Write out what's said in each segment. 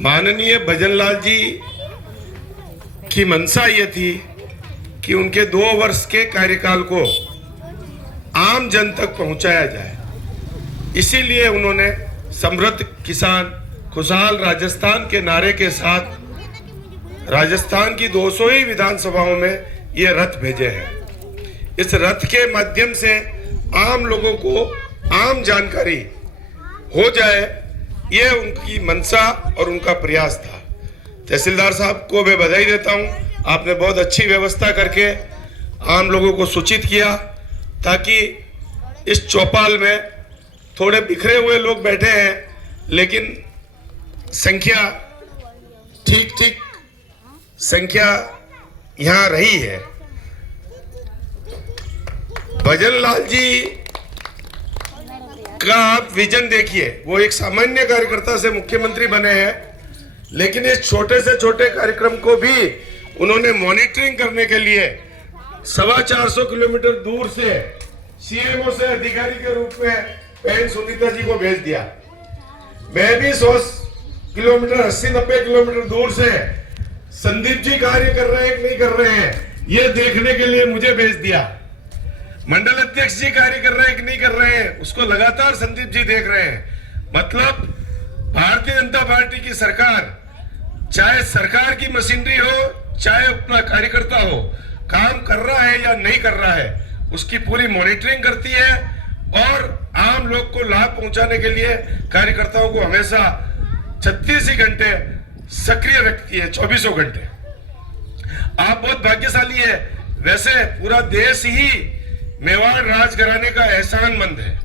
माननीय भजनलाल जी की मंशा ये थी कि उनके 2 वर्ष के कार्यकाल को आम जन तक पहुंचाया जाए। इसीलिए उन्होंने समृद्ध किसान खुशहाल राजस्थान के नारे के साथ राजस्थान की 200 ही विधानसभाओं में ये रथ भेजे हैं। इस रथ के माध्यम से आम लोगों को आम जानकारी हो जाए, ये उनकी मंशा और उनका प्रयास था। तहसीलदार साहब को मैं बधाई देता हूँ, आपने बहुत अच्छी व्यवस्था करके आम लोगों को सूचित किया ताकि इस चौपाल में थोड़े बिखरे हुए लोग बैठे हैं, लेकिन संख्या ठीक संख्या यहाँ रही है। भजनलाल जी का आप विजन देखिए, वो एक सामान्य कार्यकर्ता से मुख्यमंत्री बने हैं, लेकिन इस छोटे से छोटे कार्यक्रम को भी उन्होंने मॉनिटरिंग करने के लिए 450 किलोमीटर दूर से सीएमओ से अधिकारी के रूप में बहन सुनीता जी को भेज दिया। मैं भी 100 किलोमीटर 80-90 किलोमीटर दूर से संदीप जी कार्य कर रहे हैं कि नहीं कर रहे हैं ये देखने के लिए मुझे भेज दिया। मंडल अध्यक्ष जी कार्य कर रहे हैं कि नहीं कर रहे हैं उसको लगातार संदीप जी देख रहे हैं। मतलब भारतीय जनता पार्टी की सरकार, चाहे सरकार की मशीनरी हो चाहे अपना कार्यकर्ता हो, काम कर रहा है या नहीं कर रहा है उसकी पूरी मॉनिटरिंग करती है और आम लोग को लाभ पहुंचाने के लिए कार्यकर्ताओं को हमेशा 36 ही घंटे सक्रिय रखती है, 24 घंटे। आप बहुत भाग्यशाली है। वैसे पूरा देश ही मेवाड़ राजघराने का एहसानमंद है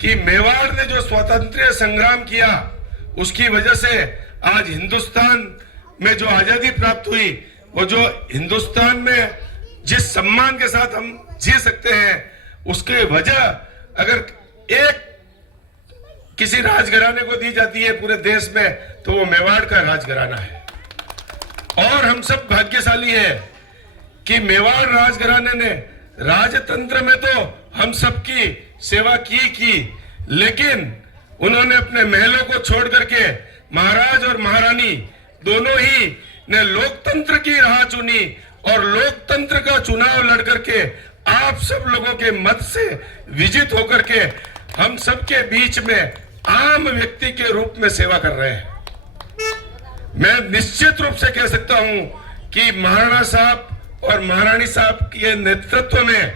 कि मेवाड़ ने जो स्वातंत्र्य संग्राम किया उसकी वजह से आज हिंदुस्तान में जो आजादी प्राप्त हुई, वो जो हिंदुस्तान में जिस सम्मान के साथ हम जी सकते हैं उसके वजह अगर एक किसी राजघराने को दी जाती है पूरे देश में तो वो मेवाड़ का राजघराना है। और हम सब भाग्यशाली है कि मेवाड़ राजघराने ने राजतंत्र में तो हम सबकी सेवा की, लेकिन उन्होंने अपने महलों को छोड़ करके महाराज और महारानी दोनों ही ने लोकतंत्र की राह चुनी और लोकतंत्र का चुनाव लड़ करके आप सब लोगों के मत से विजित होकर के हम सबके बीच में आम व्यक्ति के रूप में सेवा कर रहे हैं। मैं निश्चित रूप से कह सकता हूं कि महाराणा साहब और महारानी साहब के नेतृत्व में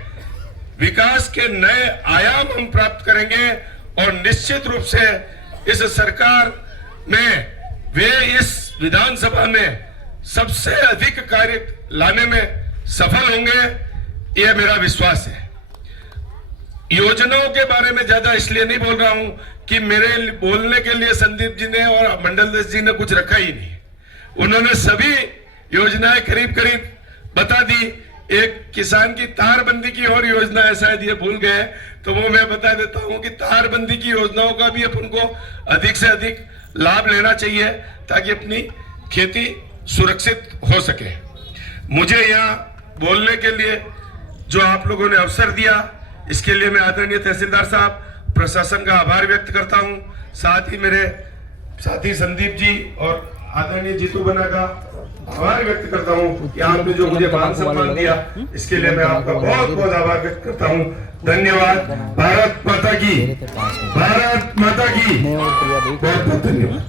विकास के नए आयाम हम प्राप्त करेंगे और निश्चित रूप से इस सरकार में वे इस विधानसभा में सबसे अधिक कार्य लाने में सफल होंगे, यह मेरा विश्वास है। योजनाओं के बारे में ज्यादा इसलिए नहीं बोल रहा हूं कि मेरे बोलने के लिए संदीप जी ने और मंडल जी ने कुछ रखा ही नहीं। उन्होंने सभी योजनाएं करीब करीब बता दी। एक किसान की तारबंदी की और योजना है, शायद ये भूल गए, तो वो मैं बता देता हूं कि तारबंदी की योजनाओं का भी अपन को अधिक से अधिक लाभ लेना चाहिए ताकि अपनी खेती सुरक्षित हो सके। मुझे यहाँ बोलने के लिए जो आप लोगों ने अवसर दिया इसके लिए मैं आदरणीय तहसीलदार साहब, प्रशासन का आभार व्यक्त करता हूं। साथ ही मेरे साथी संदीप जी और आदरणीय जीतू बना का आभार व्यक्त करता हूं कि आपने जो मुझे मान सम्मान दिया इसके लिए मैं आपका बहुत बहुत आभार व्यक्त करता हूं। धन्यवाद। भारत माता की, भारत माता की, बहुत बहुत धन्यवाद।